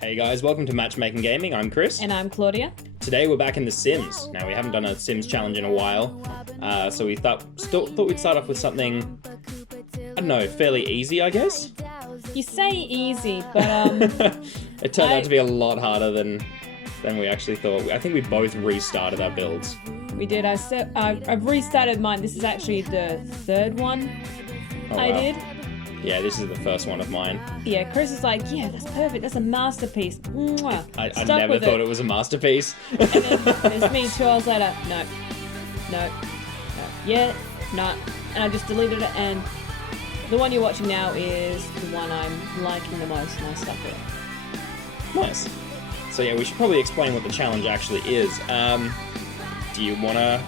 Hey guys, welcome to Matchmaking Gaming. I'm Chris. And I'm Claudia. Today we're back in The Sims. Now we haven't done a Sims challenge in a while, so we thought we'd start off with something, I don't know, fairly easy, I guess. You say easy, but It turned out to be a lot harder than we actually thought. I think we both restarted our builds. we did. I've restarted mine. This is actually the third one Oh, I wow. did. Yeah, this is the first one of mine. Yeah, Chris is like, yeah, that's perfect. That's a masterpiece. Mwah. I Stuck never with thought it was a masterpiece. And then there's me 2 hours later. No. Yeah, no. And I just deleted it. And the one you're watching now is the one I'm liking the most, and I stuck with it. Nice. So yeah, we should probably explain what the challenge actually is. Do you want to...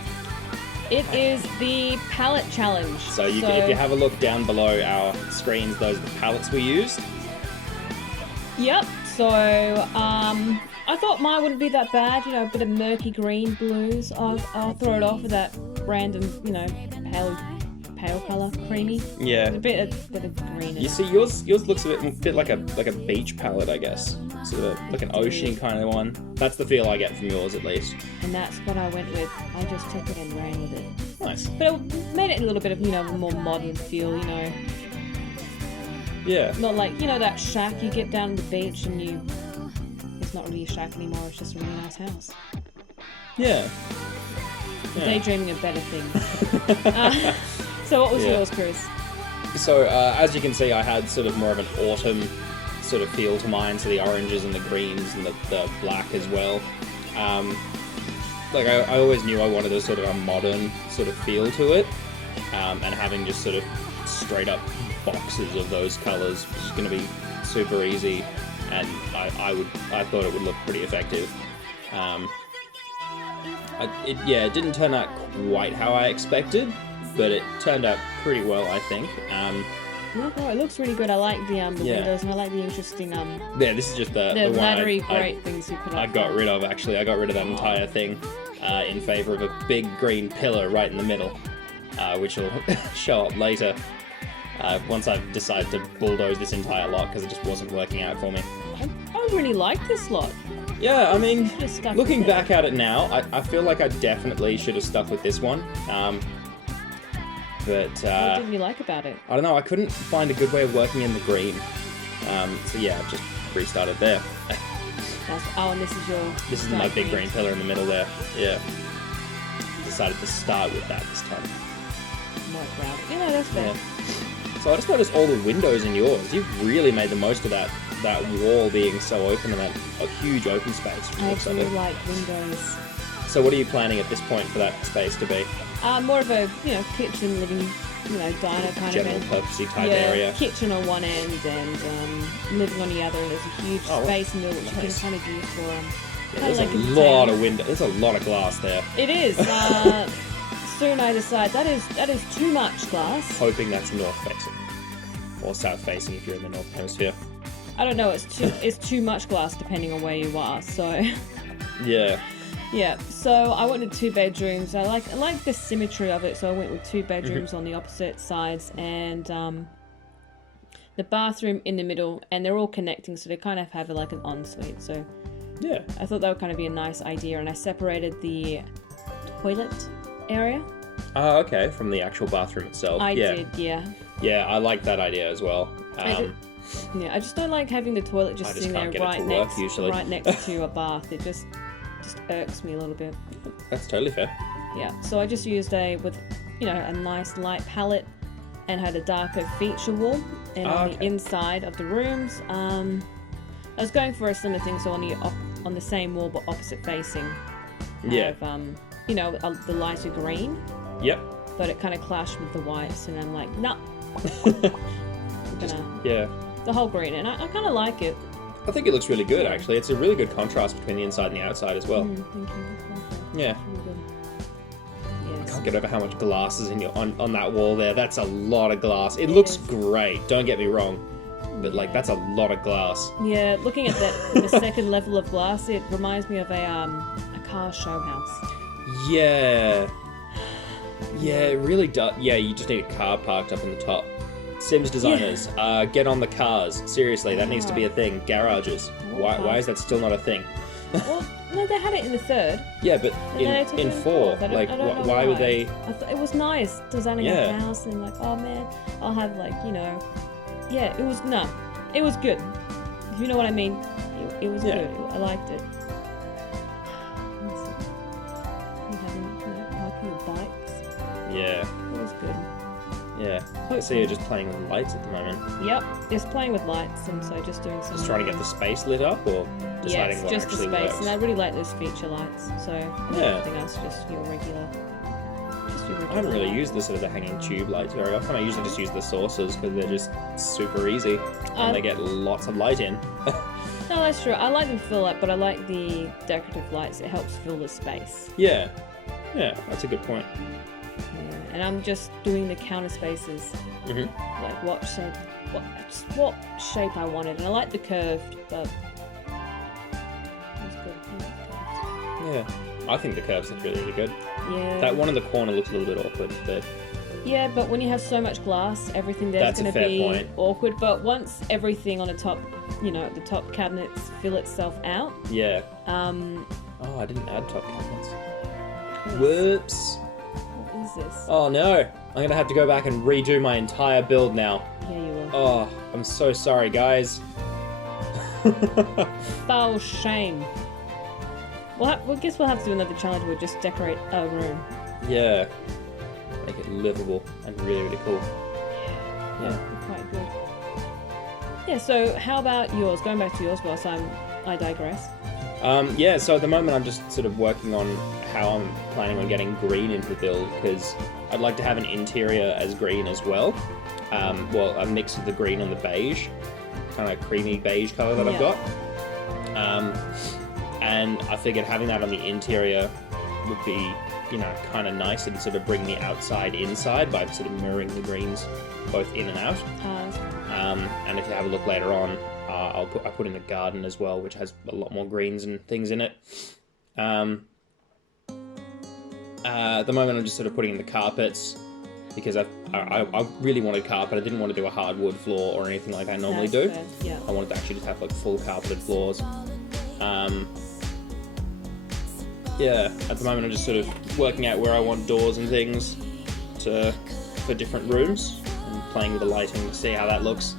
It is the palette challenge. So if you have a look down below our screens, those are the palettes we used. Yep. So I thought mine wouldn't be that bad. You know, a bit of murky green blues. I'll throw it off with that random, pale colour, creamy. Yeah. A bit of green. You see, yours looks a bit like a beach palette, I guess. Sort of like an ocean kind of one. That's the feel I get from yours, at least. And that's what I went with. I just took it and ran with it. Nice. But it made it a little bit of, a more modern feel. Yeah. Not like that shack you get down the beach and it's not really a shack anymore. It's just a really nice house. Yeah. Daydreaming of better things. So what was yours, Chris? So as you can see, I had sort of more of an autumn sort of feel to mine, so the oranges and the greens and the black as well. I always knew I wanted a sort of a modern sort of feel to it, and having just sort of straight up boxes of those colours was going to be super easy, and I thought it would look pretty effective. It didn't turn out quite how I expected, but it turned out pretty well, I think. Oh, it looks really good. I like the windows, and I like the interesting Yeah, this is just the one laddery great things you put up. I got rid of, actually. I got rid of that entire thing in favour of a big green pillar right in the middle, which will show up later once I've decided to bulldoze this entire lot, because it just wasn't working out for me. I really like this lot. Yeah, I mean, Should've stuck looking with it. back at it now, I feel like I definitely should have stuck with this one. But What didn't you like about it? I don't know, I couldn't find a good way of working in the green. So yeah, I've just restarted there. And this is your... This is my big green pillar in the middle there. Yeah. Decided to start with that this time. More crowd. That's fair. Yeah. So I just noticed all the windows in yours. You've really made the most of that wall being so open and that a huge open space. from the I looks of actually it. like windows. So what are you planning at this point for that space to be? More of a, kitchen, living, diner kind General of purposey type yeah, area? kitchen on one end and living on the other, and there's a huge Oh, space in the middle which nice. you can kind of use for Yeah, kind there's of like a lot of window. There's a lot of glass there. It is. Soon I decide that is too much glass. Hoping that's north facing. Or south facing if you're in the north hemisphere. I don't know. It's too much glass depending on where you are. So Yeah. yeah. So I wanted 2 bedrooms. I like the symmetry of it. So I went with 2 bedrooms on the opposite sides and the bathroom in the middle, and they're all connecting, so they kind of have like an ensuite. So Yeah. I thought that would kind of be a nice idea, and I separated the toilet area. Oh, okay. From the actual bathroom itself. I yeah. did, yeah. Yeah, I like that idea as well. Yeah, I just don't like having the toilet I just just sitting there can't get it to work, usually. right next to a bath. It just irks me a little bit. That's totally fair. Yeah, so I just used a nice light palette and had a darker feature wall. And on the inside of the rooms, I was going for a similar thing, so on the same wall but opposite facing. Yeah. Have, the lighter green, Yep. but it kind of clashed with the whites, and I'm like, nah. Yeah. The whole green, and I kind of like it. I think it looks really good, actually. It's a really good contrast between the inside and the outside as well. Thank you. Yeah. Really good. Yes. Can't get over how much glass is on that wall there. That's a lot of glass. It looks great, don't get me wrong. But, that's a lot of glass. Yeah, looking at the second level of glass, it reminds me of a car show house. Yeah. Yeah, it really does. Yeah, you just need a car parked up on the top. Sims designers, get on the cars. Seriously, that needs to be a thing. Garages. Why is that still not a thing? Well, no, they had it in the third. Yeah, but in 4, like, I don't know why would they? I thought it was nice designing a house and like, oh man, I'll have like, you know, yeah, it was good. If you know what I mean, it was good. I liked it. You having your bikes. Yeah. It was good. Yeah. I see you're just playing with lights at the moment. Yep, just playing with lights, and so just doing some. Just trying to get the space lit up, or deciding yes, what just actually the space, works. and I really like those feature lights. So and everything else, just your regular. I haven't really used the sort of the hanging tube lights very often. I usually just use the saucers because they're just super easy and they get lots of light in. No, that's true. I like them fill up, but I like the decorative lights. It helps fill the space. Yeah, that's a good point. Yeah, and I'm just doing the counter spaces, like what shape I wanted, and I like the curved, but it's good. Yeah, I think the curves look really, really good. Yeah. That one in the corner looks a little bit awkward, but yeah, but when you have so much glass, everything there's going to be point. awkward. But once everything on the top, you know, the top cabinets fill itself out. Yeah. Oh, I didn't add top cabinets. Whoops. What is this? Oh no, I'm gonna have to go back and redo my entire build now. Yeah, you will. Oh, I'm so sorry, guys. Foul shame. Well, guess we'll have to do another challenge. We'll just decorate a room. Yeah. Make it livable and really, really cool. Yeah, quite good. Yeah, so how about yours? Going back to yours whilst I digress. Yeah, so at the moment I'm just sort of working on how I'm planning on getting green into the build, because I'd like to have an interior as green as well. Well, a mix of the green and the beige, kind of creamy beige colour that I've got. And I figured having that on the interior would be, you know, kind of nice and sort of bring the outside inside by sort of mirroring the greens both in and out. And if you have a look later on, I put in the garden as well, which has a lot more greens and things in it. At the moment, I'm just sort of putting in the carpets because I really wanted carpet. I didn't want to do a hardwood floor or anything like I normally do. Fair. Yeah. I wanted to actually just have like full carpeted floors. Yeah, at the moment I'm just sort of working out where I want doors and things for different rooms and playing with the lighting to see how that looks.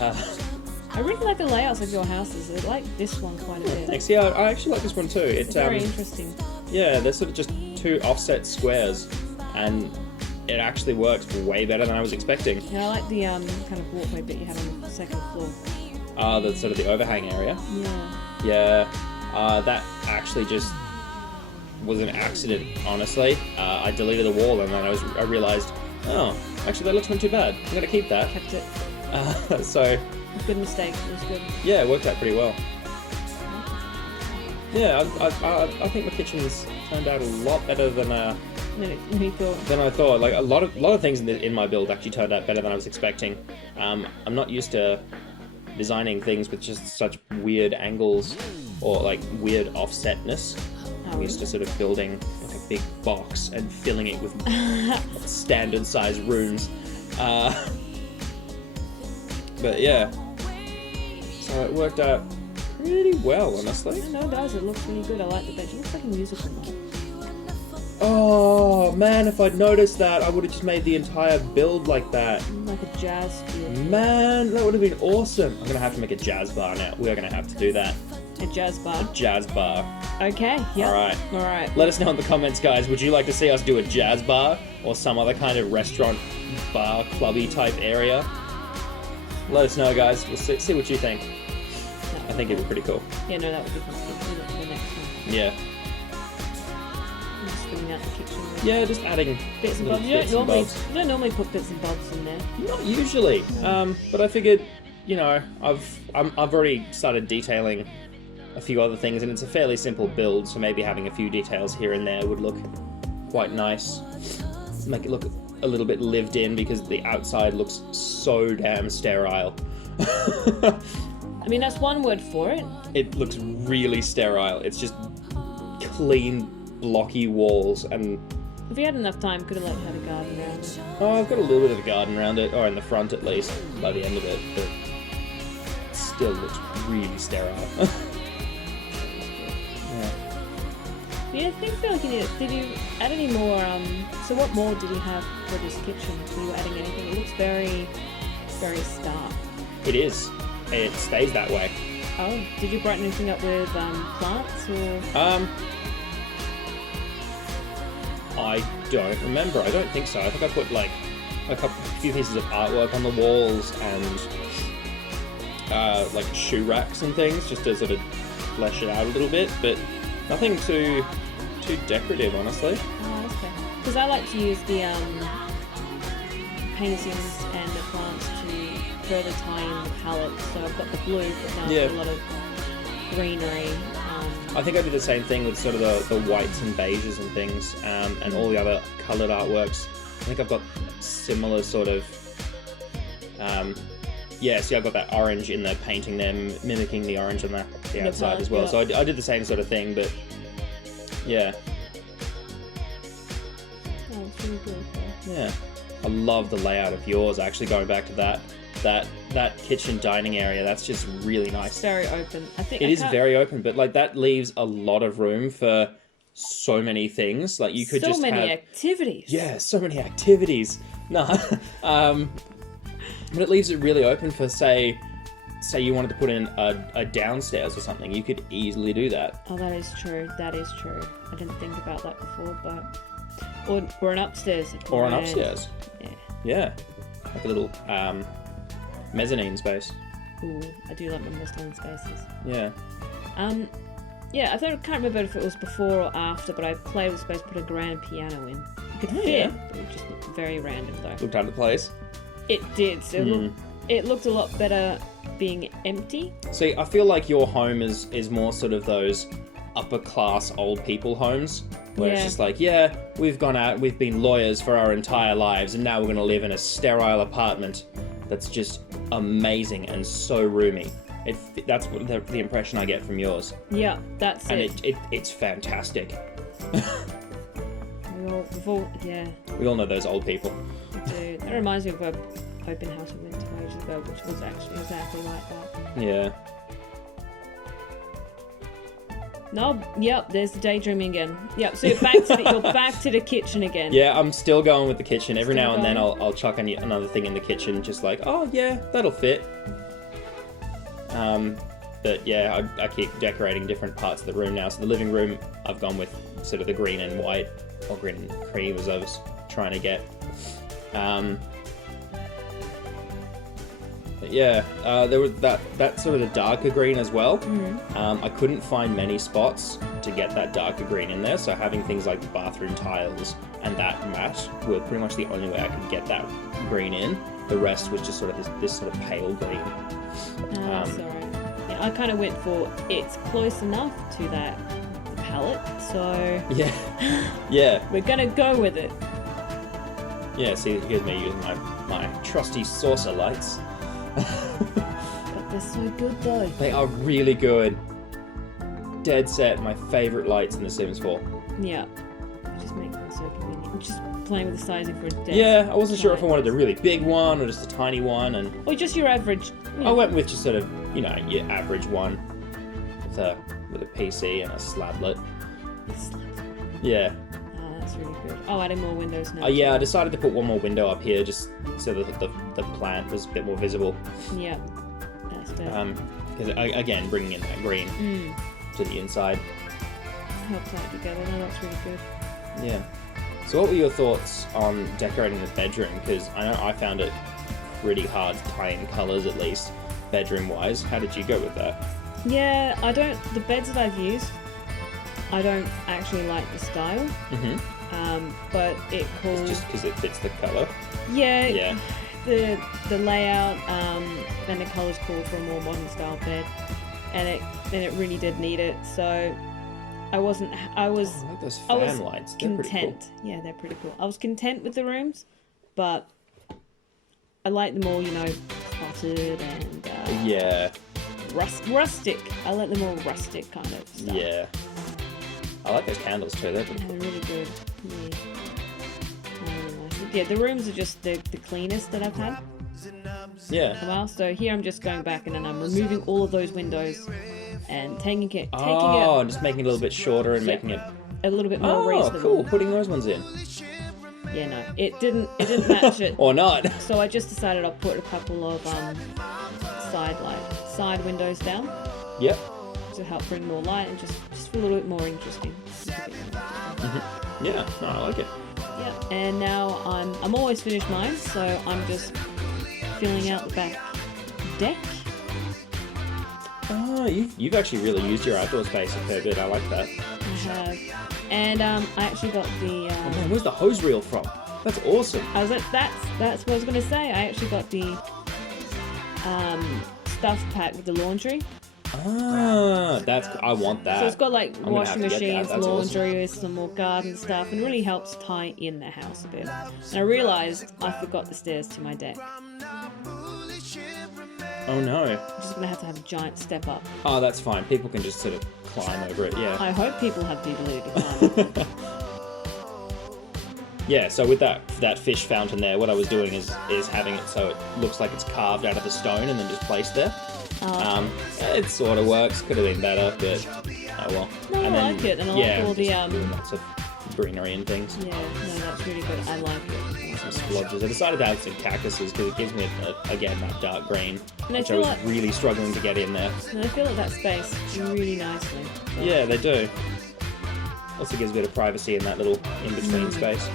I really like the layouts of your houses. I like this one quite a bit. Thanks. Yeah, I actually like this one too. It's very interesting. Yeah, they're sort of just 2 offset squares, and it actually works way better than I was expecting. Yeah, I like the kind of walkway bit you have on the second floor. The sort of the overhang area. Yeah. Yeah, that actually just was an accident, honestly. I deleted the wall and then I realised, oh, actually that looks not too bad. I'm going to keep that. Kept it. So... Good mistake. It was good. Yeah, it worked out pretty well. Yeah, I think my kitchen's turned out a lot better than I thought. Like a lot of things in my build actually turned out better than I was expecting. I'm not used to designing things with just such weird angles or like weird offsetness. I'm used to sort of building like a big box and filling it with standard size rooms. But yeah, so it worked out pretty well, honestly. No, it does. It looks really good. I like the bench. It looks like a musical one. Oh man, if I'd noticed that, I would have just made the entire build like that. Like a jazz feel. Man, that would have been awesome. I'm gonna have to make a jazz bar now. We are gonna have to do that. A jazz bar? A jazz bar. Okay, yeah. Alright. Let us know in the comments, guys. Would you like to see us do a jazz bar? Or some other kind of restaurant, bar, clubby type area? Let us know, guys. We'll see what you think. I think it'd be pretty cool. Yeah, no, that would be fun. We'll do the next one. Yeah. I'm just filling out the kitchen. Yeah, just adding bits and bobs. You don't normally put bits and bobs in there. Not usually. But I figured, you know, I've already started detailing a few other things, and it's a fairly simple build, so maybe having a few details here and there would look quite nice. Make it look a little bit lived in, because the outside looks so damn sterile. I mean, that's one word for it. It looks really sterile. It's just clean, blocky walls, and If you had enough time, could have like had a garden around it. Oh, I've got a little bit of a garden around it, or in the front at least, by the end of it, but it still looks really sterile. Yeah. Yeah, I feel like you need it. Did you add any more, so what more did you have for this kitchen? Were you adding anything? It looks very, very stark. It is. It stays that way. Oh, did you brighten anything up with plants or? I don't remember. I don't think so. I think I put like a few pieces of artwork on the walls and like shoe racks and things just to sort of flesh it out a little bit, but nothing too decorative, honestly. Oh, that's fair. Because I like to use the paintings and the plants to further tie in the palette. So I've got the blue, but now Yeah. a lot of greenery. I think I did the same thing with sort of the whites and beiges and things, and all the other coloured artworks. I think I've got similar sort of, see, I've got that orange in the painting there, mimicking the orange on the outside as well. Yeah. So I did the same sort of thing, but yeah. Oh, it's really good. Yeah. I love the layout of yours, actually, going back to that kitchen dining area. That's just really nice. It's very open. I think It is very open, but like that leaves a lot of room for so many things. Like you could so just many have activities. yeah, so many activities. No, but it leaves it really open for say you wanted to put in a downstairs or something. You could easily do that. Oh, that is true. That is true. I didn't think about that before, but or an upstairs. Or an upstairs. Yeah. Yeah, like a little mezzanine space. Ooh, I do like my mezzanine spaces. Yeah. Yeah, I can't remember if it was before or after, but I was supposed to put a grand piano in. It could fit, yeah. but it just looked very random though. Looked out of place. It did. So it looked a lot better being empty. See, I feel like your home is more sort of those upper class old people homes where it's Yeah. just like, yeah, we've gone out, we've been lawyers for our entire lives, and now we're going to live in a sterile apartment that's just amazing and so roomy. That's what the impression I get from yours, Yeah, that's and it. it's fantastic. We've all, yeah, We all know those old people. we do. That reminds me of a open house we went to ages ago, which was actually exactly like that. Yeah. No, yep, there's the daydreaming again. Yep, so you're back to the kitchen again. Yeah, I'm still going with the kitchen. Every Still now and then going? I'll chuck another thing in the kitchen, just like, oh yeah, that'll fit. But yeah, I keep decorating different parts of the room now. So the living room, I've gone with sort of the green and white, or green and cream as I was trying to get. But yeah, there was that sort of the darker green as well. I couldn't find many spots to get that darker green in there, so having things like the bathroom tiles and that mat were pretty much the only way I could get that green in. The rest was just sort of this sort of pale green. That's alright. Yeah, I kind of went for it's close enough to that palette, so Yeah, we're gonna go with it. yeah. See, here's me using my trusty saucer lights. But they're so good though. They are really good. Dead set, my favourite lights in The Sims 4. Yeah. They just make them so convenient. I'm just playing with the sizing for a desk. Yeah, I wasn't sure if I light. wanted a really big one or just a tiny one, and Or just your average. I went with just sort of, your average one with a PC and a slablet. Yeah. Oh, that's really good. Oh, adding more windows now. Yeah, I decided to put one more window up here just so that the plant was a bit more visible. Yeah. That's fair. Because, again, bringing in that green to the inside. Helps out together. No, that's really good. Yeah. So what were your thoughts on decorating the bedroom? Because I know I found it pretty hard to tie in colours, at least, bedroom-wise. How did you go with that? Yeah, the beds that I've used, I don't actually like the style. But it calls... Just because it fits the colour? Yeah. The layout, and the colours call for a more modern style bed. And it really did need it, so... I was I like those fan lights. They're content. pretty cool. Yeah, they're pretty cool. I was content with the rooms, but I like them all, cluttered and Yeah. rustic. I like them all rustic kind of stuff. Yeah. I like those candles too. They're pretty Yeah, cool. they're really good. Yeah. Yeah, the rooms are just the cleanest that I've had Yeah. a while. So here I'm just going back and then I'm removing all of those windows and taking it Oh, and just making it a little bit shorter and making it. a little bit more Oh, reasonable. cool. Putting those ones in. Yeah, no, it didn't match it. Or not. So I just decided I'll put a couple of side windows down Yep. to help bring more light and just feel a little bit more interesting. Yeah. No, I like it. Yeah, and now I'm always finished mine, so I'm just filling out the back deck. Oh, you've actually really used your outdoor space a fair bit. I like that. I have, and I actually got the. Oh man, where's the hose reel from? That's awesome. That's what I was gonna say. I actually got the stuff pack with the laundry. Ah, I want that. So it's got like I'm gonna have washing to get that. machines, That's laundry, some more garden stuff, and really helps tie in the house a bit. And I realised I forgot the stairs to my deck. Oh no. I'm just gonna have a giant step up. Oh, that's fine. People can just sort of climb over it. Yeah. I hope people have the ability to climb. Yeah, so with that fish fountain there, what I was doing is having it so it looks like it's carved out of the stone and then just placed there. It sort of works. Could have been better, but oh well. No, And I like it, and I like all the just doing lots of greenery and things. Yeah, no, that's really good. I like it. Some splodges. I decided to add some cactuses because it gives me again that dark green, And I which I feel was like- really struggling to get in there. And I feel like that space really nicely. So- Yeah, they do. Also gives a bit of privacy in that little in-between space.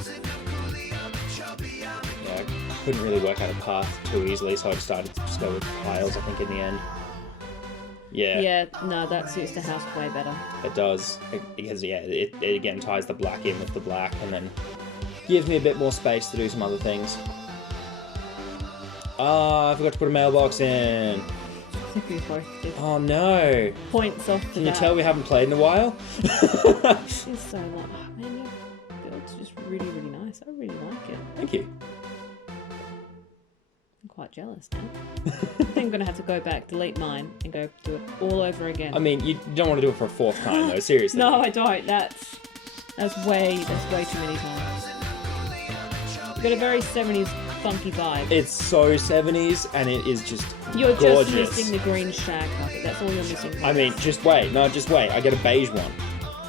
Yeah, I couldn't really work out a path too easily, so I decided to just go with tiles, I think, in the end. Yeah, Yeah, no, that suits the house way better. it does. Because, yeah, it again ties the black in with the black and then gives me a bit more space to do some other things. Ah, I forgot to put a mailbox in. I think we both did. Oh no. Points off to Can you that. tell we haven't played in a while? It's so like, oh man, your build's just really, really nice. I really like it. Thank you. I'm quite jealous now. I think I'm gonna have to go back, delete mine, and go do it all over again. I mean, you don't want to do it for a fourth time, though. Seriously. No, I don't. That's way too many times. You've got a very 70s funky vibe. It's so 70s, and it is just You're gorgeous. just missing the green shag carpet. That's all you're missing. I mean, just wait. No, just wait. I get a beige one.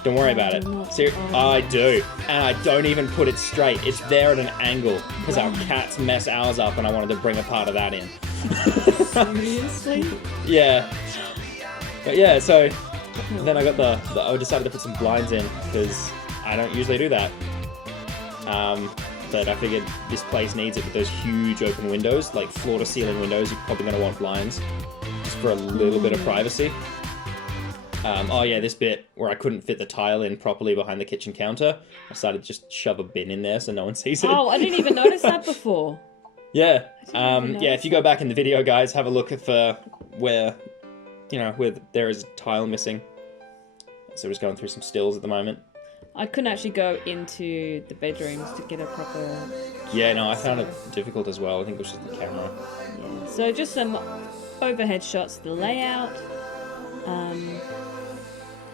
Don't worry about it. I do. And I don't even put it straight. It's there at an angle, because our cats mess ours up, and I wanted to bring a part of that in. Seriously? Yeah. But yeah, so then I got I decided to put some blinds in, because I don't usually do that. But I figured this place needs it with those huge open windows, like floor to ceiling windows. You're probably going to want blinds just for a little bit of privacy. Oh yeah, this bit where I couldn't fit the tile in properly behind the kitchen counter, I decided to just shove a bin in there so no one sees it. Oh, I didn't even notice that before. Yeah. even Yeah, if you go back in the video, guys, have a look at where there is a tile missing. So we're just going through some stills at the moment. I couldn't actually go into the bedrooms to get a proper... Yeah, no, I found it difficult as well. I think it was just the camera. Yeah. So just some overhead shots, the layout,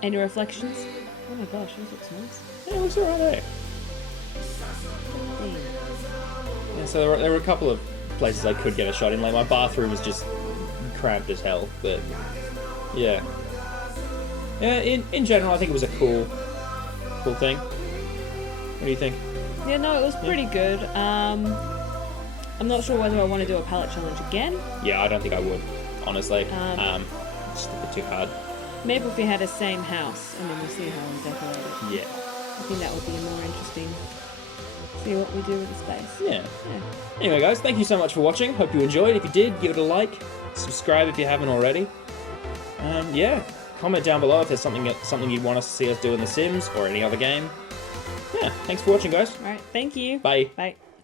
any reflections. Oh my gosh, this looks nice. Yeah, it looks alright, eh? Yeah, so there were a couple of places I could get a shot in. Like, my bathroom was just cramped as hell, but yeah. Yeah, in general, I think it was a cool thing. What do you think? Yeah, no, it was pretty good. I'm not sure whether I want to do a palette challenge again. Yeah, I don't think I would, honestly. It's just a bit too hard. Maybe if we had a same house and then we'll see how we decorate it. Yeah. I think that would be more interesting. See what we do with the space. Yeah. Anyway, guys, thank you so much for watching. Hope you enjoyed. If you did, give it a like. Subscribe if you haven't already. Yeah. Comment down below if there's something you'd want us to see us do in The Sims or any other game. Yeah. Thanks for watching, guys. Alright, thank you. Bye. Bye.